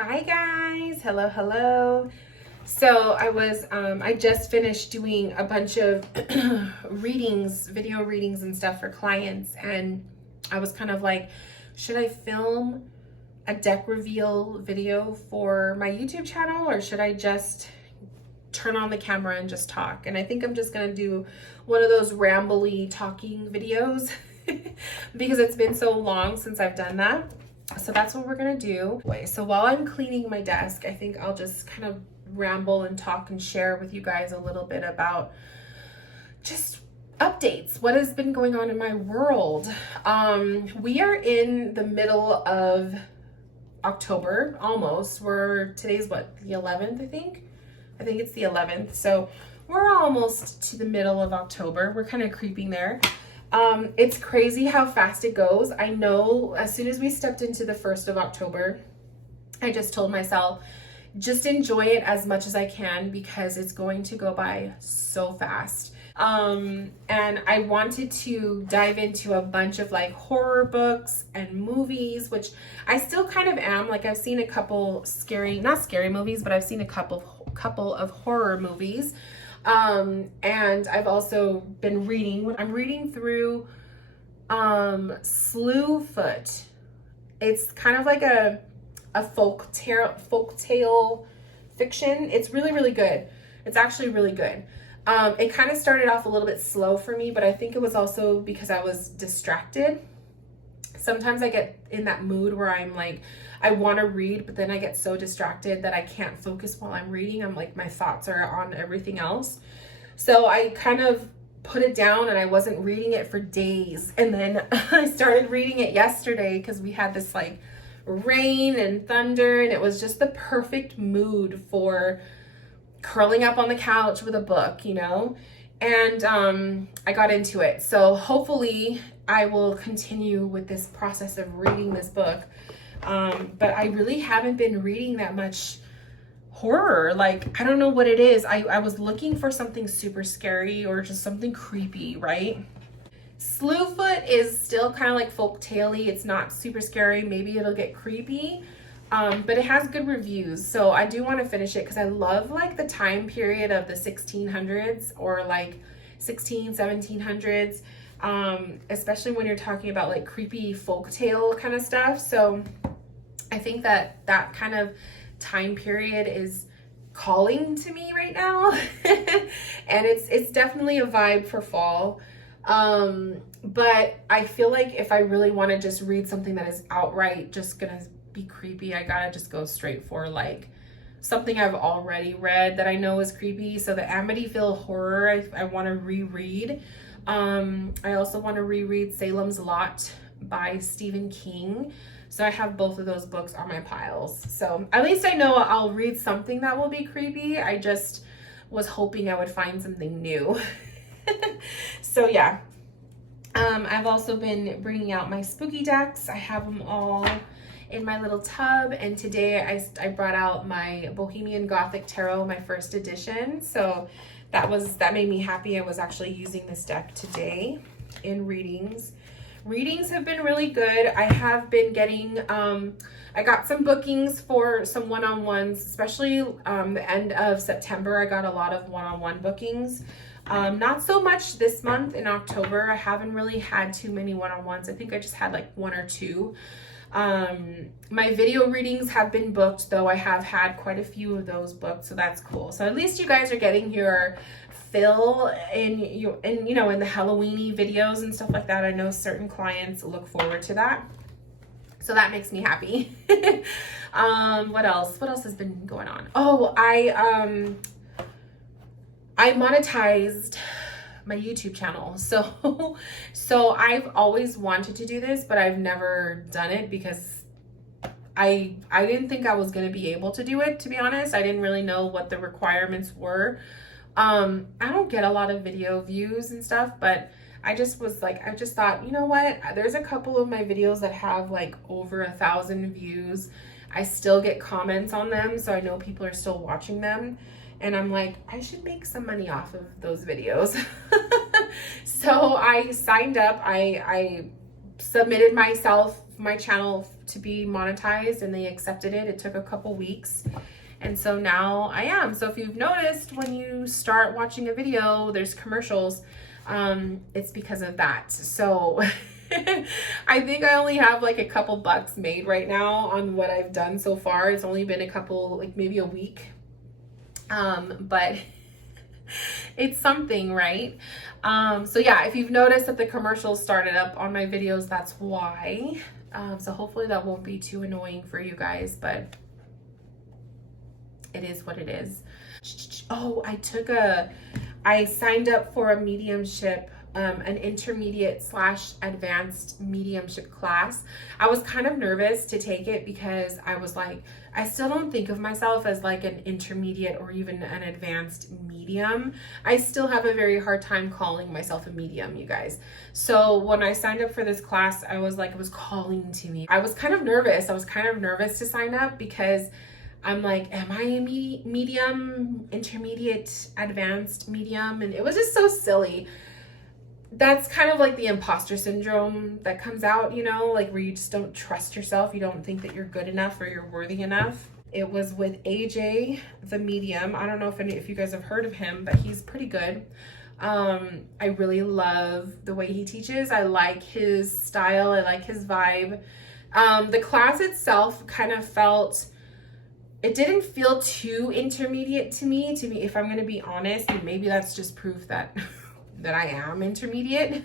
Hi guys, hello. So I just finished doing a bunch of video readings and stuff for clients, and I was kind of like, should I film a deck reveal video for my YouTube channel, or should I just turn on the camera and just talk? And I think I'm just gonna do one of those rambly talking videos because it's been so long since I've done that. So that's what we're gonna do. So while I'm cleaning my desk, I think I'll just kind of ramble and talk and share with you guys a little bit about just updates, what has been going on in my world. We are in the middle of October, almost. Today's what, the 11th, I think it's the 11th. So we're almost to the middle of October. We're kind of creeping there. It's crazy how fast it goes. I know as soon as we stepped into the 1st of October, I just told myself, just enjoy it as much as I can because it's going to go by so fast. And I wanted to dive into a bunch of like horror books and movies, which I still kind of am. Like I've seen a couple not scary movies, but I've seen a couple of horror movies. And I've also been reading. I'm reading through Slewfoot. It's kind of like a folk tale fiction. It's really good. It's actually really good. It kind of started off a little bit slow for me, but I think it was also because I was distracted. Sometimes I get in that mood where I'm like, I want to read, but then I get so distracted that I can't focus while I'm reading. I'm like, my thoughts are on everything else. So I kind of put it down and I wasn't reading it for days. And then I started reading it yesterday because we had this like rain and thunder, and it was just the perfect mood for curling up on the couch with a book, you know? And I got into it. So hopefully I will continue with this process of reading this book. But I really haven't been reading that much horror. Like, I don't know what it is. I was looking for something super scary or just something creepy, right? Slewfoot is still kind of like folk tale-y. It's not super scary. Maybe it'll get creepy. But it has good reviews. So I do want to finish it because I love like the time period of the 1600s or like 1700s, especially when you're talking about like creepy folktale kind of stuff. So I think that kind of time period is calling to me right now. And it's definitely a vibe for fall. But I feel like if I really want to just read something that is outright just gonna be creepy, I gotta just go straight for like something I've already read that I know is creepy. So the Amityville Horror, I want to reread. I also want to reread Salem's Lot by Stephen King. So I have both of those books on my piles. So at least I know I'll read something that will be creepy. I just was hoping I would find something new. So yeah. I've also been bringing out my spooky decks. I have them all in my little tub, and today I brought out my Bohemian Gothic Tarot, my first edition. So that made me happy. I was actually using this deck today in readings. Readings have been really good. I have been getting I got some bookings for some one-on-ones, especially the end of September. I got a lot of one-on-one bookings. Not so much this month in October. I haven't really had too many one-on-ones. I think I just had like one or two. My video readings have been booked, though. I have had quite a few of those booked, so that's cool. So at least you guys are getting your fill in the Halloweeny videos and stuff like that. I know certain clients look forward to that, so that makes me happy. What else has been going on? Oh, I monetized my YouTube channel. So I've always wanted to do this, but I've never done it because I didn't think I was going to be able to do it, to be honest. I didn't really know what the requirements were. I don't get a lot of video views and stuff, but I just thought, you know what? There's a couple of my videos that have like over 1,000 views. I still get comments on them, so I know people are still watching them. And I'm like, I should make some money off of those videos. So I signed up. I submitted my channel to be monetized, and they accepted it. It took a couple weeks. And so now I am. So if you've noticed, when you start watching a video, there's commercials, it's because of that. So I think I only have like a couple bucks made right now on what I've done so far. It's only been a couple, like maybe a week. But it's something, right? So yeah, if you've noticed that the commercials started up on my videos, that's why. So hopefully that won't be too annoying for you guys, but it is what it is. Oh, I signed up for a mediumship, an intermediate / advanced mediumship class. I was kind of nervous to take it because I was like, I still don't think of myself as like an intermediate or even an advanced medium. I still have a very hard time calling myself a medium, you guys. So when I signed up for this class, I was like, it was calling to me. I was kind of nervous. I was kind of nervous to sign up because I'm like, am I a medium, intermediate, advanced medium? And it was just so silly. That's kind of like the imposter syndrome that comes out, you know, like where you just don't trust yourself. You don't think that you're good enough or you're worthy enough. It was with AJ, the medium. I don't know if you guys have heard of him, but he's pretty good. I really love the way he teaches. I like his style. I like his vibe. The class itself kind of it didn't feel too intermediate to me, if I'm going to be honest, and maybe that's just proof that I am intermediate.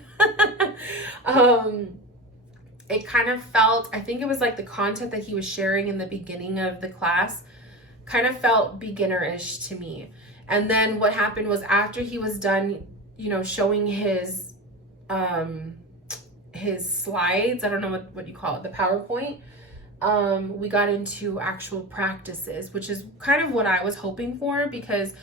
It kind of felt, I think it was like the content that he was sharing in the beginning of the class kind of felt beginner-ish to me. And then what happened was after he was done, you know, showing his slides, I don't know what you call it, the PowerPoint, we got into actual practices, which is kind of what I was hoping for, because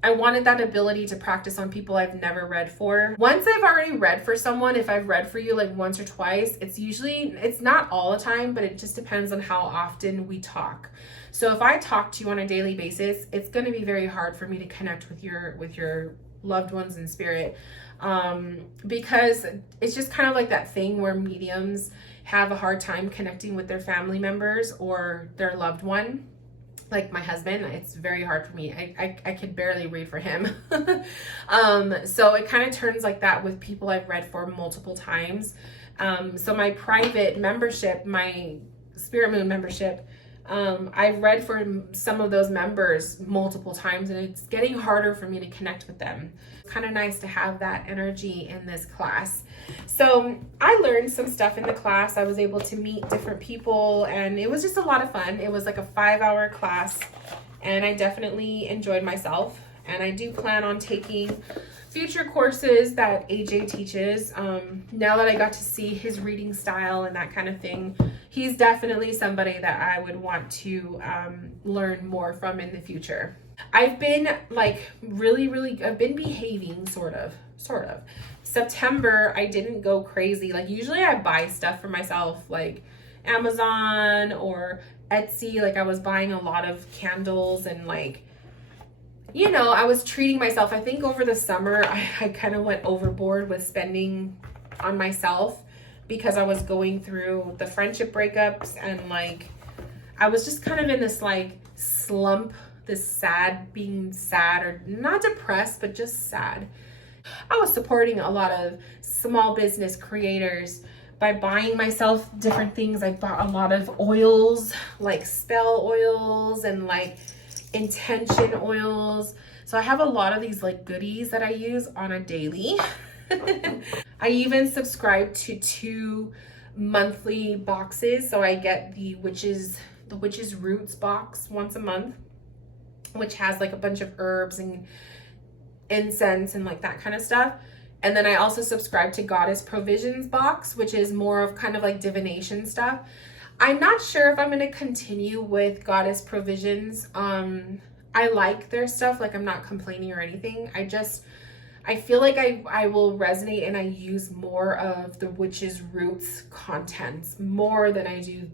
I wanted that ability to practice on people I've never read for. Once I've already read for someone, if I've read for you like once or twice, it's not all the time, but it just depends on how often we talk. So if I talk to you on a daily basis, it's going to be very hard for me to connect with your loved ones in spirit, because it's just kind of like that thing where mediums have a hard time connecting with their family members or their loved one. Like my husband, it's very hard for me. I could barely read for him. So it kind of turns like that with people I've read for multiple times. So my private membership, my Spirit Moon membership, I've read for some of those members multiple times, and it's getting harder for me to connect with them. It's kind of nice to have that energy in this class. So I learned some stuff in the class. I was able to meet different people, and it was just a lot of fun. It was like a 5-hour class, and I definitely enjoyed myself. And I do plan on taking future courses that AJ teaches. Now that I got to see his reading style and that kind of thing, he's definitely somebody that I would want to learn more from in the future. I've been like I've been behaving sort of. September, I didn't go crazy. Like usually I buy stuff for myself, like Amazon or Etsy. Like I was buying a lot of candles and like, you know, I was treating myself. I think over the summer, I kind of went overboard with spending on myself because I was going through the friendship breakups, and like, I was just kind of in this like slump, being sad, or not depressed, but just sad. I was supporting a lot of small business creators by buying myself different things. I bought a lot of oils, like spell oils and like intention oils. So I have a lot of these like goodies that I use on a daily. I even subscribe to 2 monthly boxes. So I get the witch's roots box once a month, which has like a bunch of herbs and incense and like that kind of stuff. And then I also subscribe to Goddess Provisions box, which is more of kind of like divination stuff. I'm not sure if I'm going to continue with Goddess Provisions. I like their stuff. Like I'm not complaining or anything. I feel like I will resonate and I use more of the witch's roots contents more than I do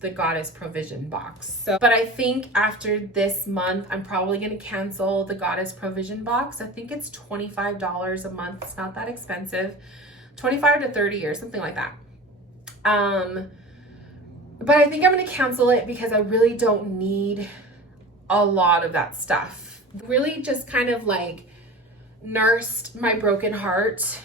the Goddess Provision box. So, but I think after this month, I'm probably going to cancel the Goddess Provision box. I think it's $25 a month. It's not that expensive. 25 to 30 or something like that. But I think I'm going to cancel it because I really don't need a lot of that stuff. Really just kind of like nursed my broken heart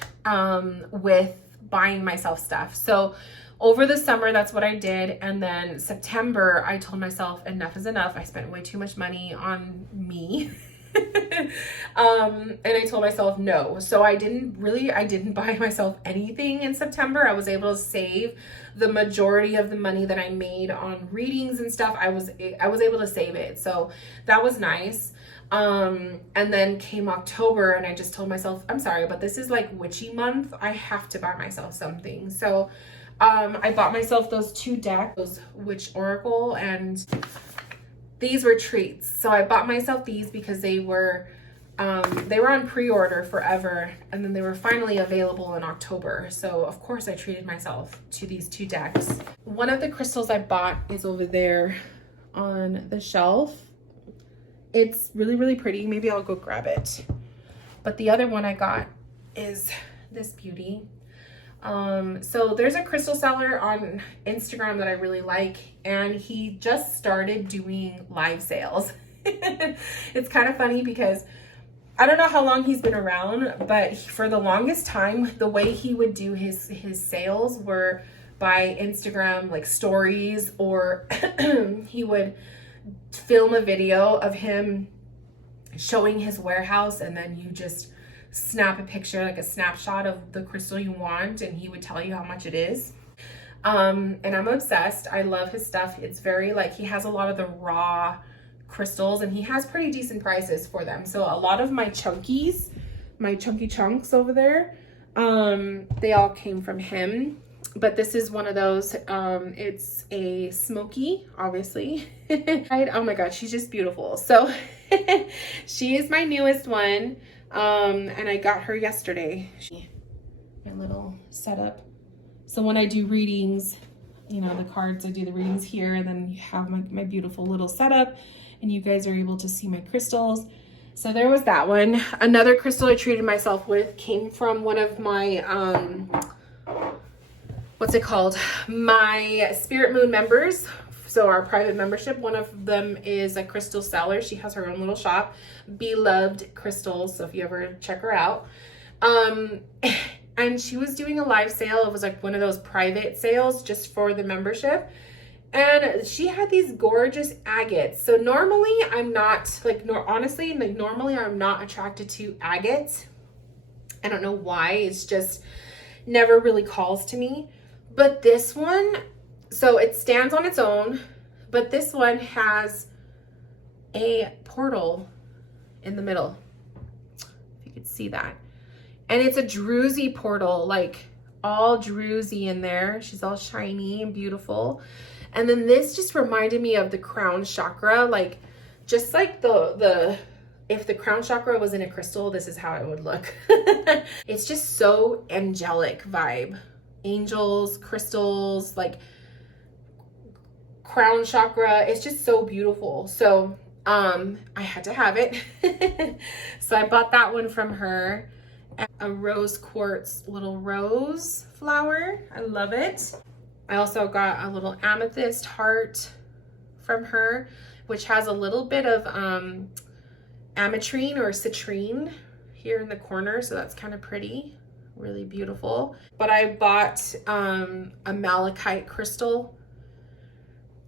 with buying myself stuff. So over the summer, that's what I did. And then September, I told myself enough is enough. I spent way too much money on me. And I told myself no. So I didn't buy myself anything in September. I was able to save the majority of the money that I made on readings and stuff. I was able to save it. So that was nice. And then came October and I just told myself, I'm sorry, but this is like witchy month. I have to buy myself something. So I bought myself those 2 decks, those Witch Oracle, and these were treats. So I bought myself these because they were on pre-order forever, and then they were finally available in October. So of course I treated myself to these 2 decks. One of the crystals I bought is over there on the shelf. It's really, really pretty. Maybe I'll go grab it. But the other one I got is this beauty. So there's a crystal seller on Instagram that I really like, and he just started doing live sales. It's kind of funny because I don't know how long he's been around, but for the longest time, the way he would do his sales were by Instagram, like stories, or he would film a video of him showing his warehouse, and then you just snap a picture, like a snapshot of the crystal you want, and he would tell you how much it is. And I'm obsessed. I love his stuff. It's very like, he has a lot of the raw crystals, and he has pretty decent prices for them. So a lot of my chunky chunks over there, they all came from him. But this is one of those. It's a smoky, obviously. Oh my god, she's just beautiful. So she is my newest one. And I got her yesterday. My little setup. So when I do readings, you know, the cards, I do the readings here, and then you have my beautiful little setup, and you guys are able to see my crystals. So there was that one. Another crystal I treated myself with came from one of my, what's it called? My Spirit Moon members. So our private membership, one of them is a crystal seller. She has her own little shop, Beloved Crystals. So if you ever check her out. And she was doing a live sale. It was like one of those private sales just for the membership. And she had these gorgeous agates. So normally I'm not normally I'm not attracted to agates. I don't know why. It's just never really calls to me. But this one, so it stands on its own, but this one has a portal in the middle. If you could see that. And it's a druzy portal, like all druzy in there. She's all shiny and beautiful. And then this just reminded me of the crown chakra, like just like if the crown chakra was in a crystal, this is how it would look. It's just so angelic vibe. Angels, crystals, like crown chakra. It's just so beautiful. So I had to have it. So I bought that one from her. A rose quartz little rose flower. I love it. I also got a little amethyst heart from her, which has a little bit of ametrine or citrine here in the corner. So that's kind of pretty, really beautiful. But I bought a malachite crystal.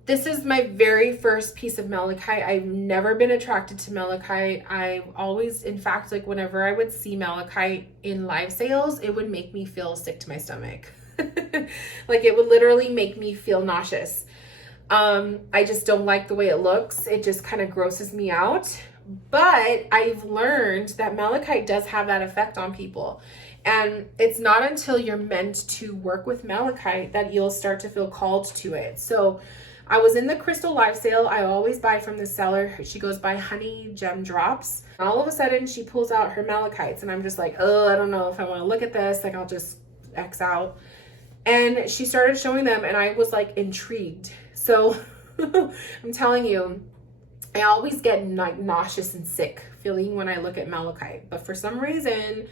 This is my very first piece of malachite. I've never been attracted to malachite. I've always, in fact, like whenever I would see malachite in live sales, it would make me feel sick to my stomach. Like it would literally make me feel nauseous. I just don't like the way it looks. It just kind of grosses me out. But I've learned that malachite does have that effect on people. And it's not until you're meant to work with malachite that you'll start to feel called to it. So I was in the crystal live sale. I always buy from the seller. She goes by Honey Gem Drops. All of a sudden she pulls out her malachites and I'm just like, oh, I don't know if I want to look at this. Like I'll just X out. And she started showing them and I was like intrigued. So I'm telling you, I always get like nauseous and sick feeling when I look at malachite. But for some reason,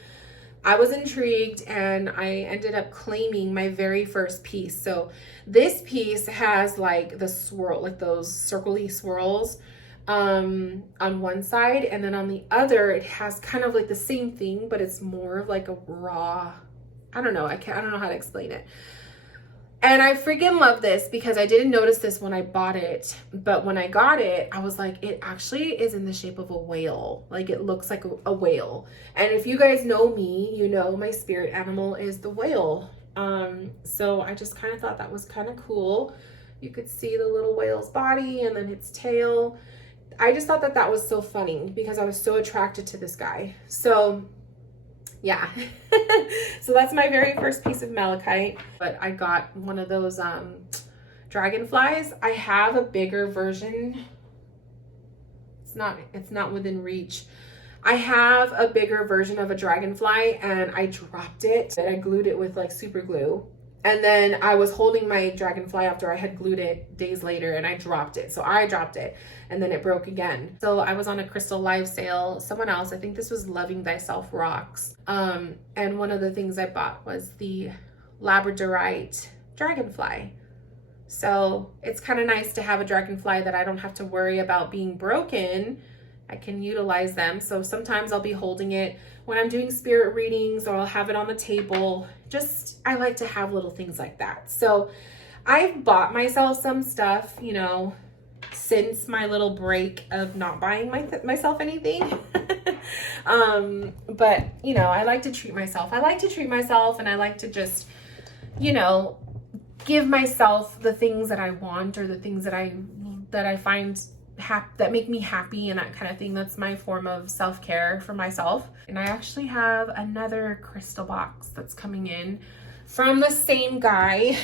I was intrigued and I ended up claiming my very first piece. So this piece has like the swirl, like those circle-y swirls on one side, and then on the other it has kind of like the same thing, but it's more of like a raw, I don't know, I don't know how to explain it. And I freaking love this because I didn't notice this when I bought it, but when I got it, I was like, it actually is in the shape of a whale. Like it looks like a whale. And if you guys know me, you know my spirit animal is the whale. So I just kind of thought that was kind of cool. You could see the little whale's body and then its tail. I just thought that that was so funny because I was so attracted to this guy. So yeah. So that's my very first piece of malachite. But I got one of those dragonflies. I have a bigger version. It's not within reach. I have a bigger version of a dragonfly and I dropped it and I glued it with like super glue. And then I was holding my dragonfly after I had glued it days later and I dropped it. So I dropped it and then it broke again. So I was on a crystal live sale. Someone else, I think this was Loving Thyself Rocks. And one of the things I bought was the labradorite dragonfly. So it's kind of nice to have a dragonfly that I don't have to worry about being broken. I can utilize them. So sometimes I'll be holding it when I'm doing spirit readings, or I'll have it on the table. Just, I like to have little things like that. So I've bought myself some stuff, you know, since my little break of not buying myself anything. But you know, I like to treat myself. And I like to just, you know, give myself the things that I want, or the things that I find that make me happy and that kind of thing. That's my form of self-care for myself. And I actually have another crystal box that's coming in from the same guy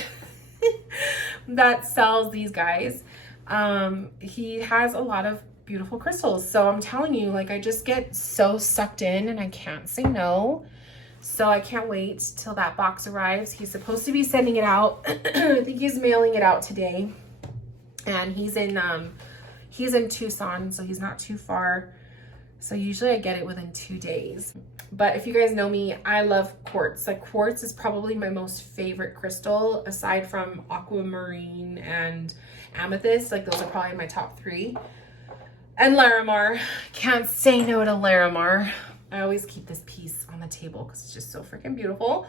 that sells these guys. He has a lot of beautiful crystals. So I'm telling you, like, I just get so sucked in and I can't say no. So I can't wait till that box arrives. He's supposed to be sending it out. I think he's mailing it out today. And he's in Tucson, so he's not too far. So usually I get it within 2 days. But if you guys know me, I love quartz. Like, quartz is probably my most favorite crystal aside from aquamarine and amethyst. Like, those are probably my top 3. And Larimar. Can't say no to Larimar. I always keep this piece on the table because it's just so freaking beautiful.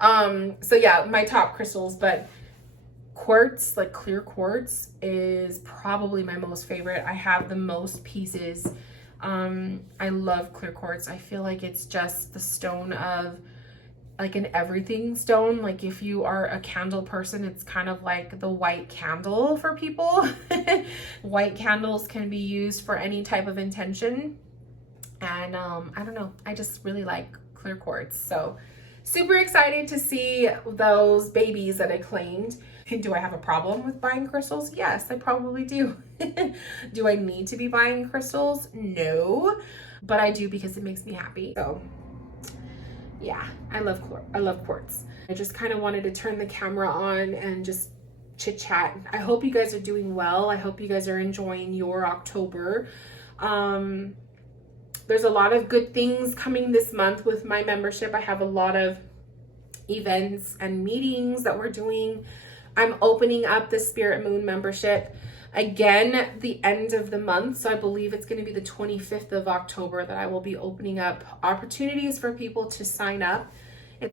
So yeah, my top crystals, but quartz, like clear quartz, is probably my most favorite. I have the most pieces. I love clear quartz. I feel like it's just the stone of, like, an everything stone. Like, if you are a candle person, it's kind of like the white candle for people. White candles can be used for any type of intention. And I don't know, I just really like clear quartz. So super excited to see those babies that I claimed. Do I have a problem with buying crystals? Yes, I probably do. Do I need to be buying crystals? No, but I do because it makes me happy. So yeah, I love quartz. I just kind of wanted to turn the camera on and just chit chat. I hope you guys are doing well. I hope you guys are enjoying your October. There's a lot of good things coming this month with my membership. I have a lot of events and meetings that we're doing. I'm opening up the Spirit Moon membership again the end of the month. So I believe it's going to be the 25th of October that I will be opening up opportunities for people to sign up.